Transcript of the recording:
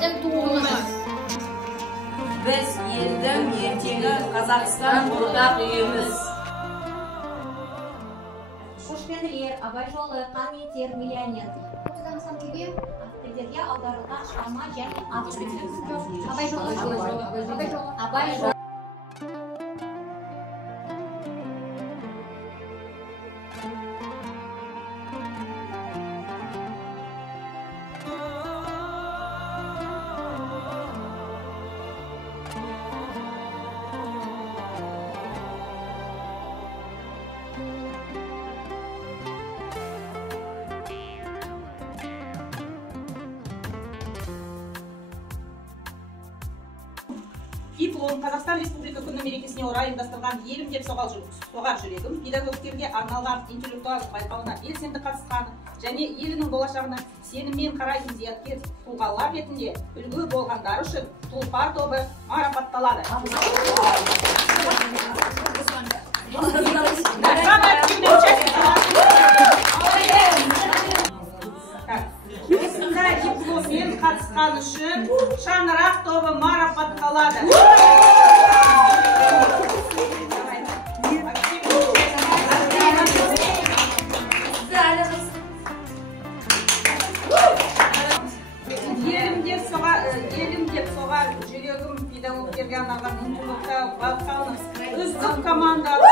Bizim tuğumuz. Biz eldim yetini Қазақстан ortak uyumuz. Көшпенділер, абай жолы, комментер, миллионер. Отыздан астам тілге тілдерге аударылған шығарма және абай жолы. Абай жолы. Диплом Қазақстан Республика күні мерекесіне орай ұйымдастырылған елім деп соғар жүрегім педагогтерге арналған интеллектуалдық байқауына белсенді қатысқан және елінің болашағына сеніммен қарайтын зияткер тұлғалар ретінде үлгі болғандар үшін тұлпар тобы марапатталады. Осындай дипломмен қатысқан үшін шаңырақ тобы марапатталады. Елім деп соғар жүрегім педагогтерге арналған интеллектуалдық байқауының үздік командасы.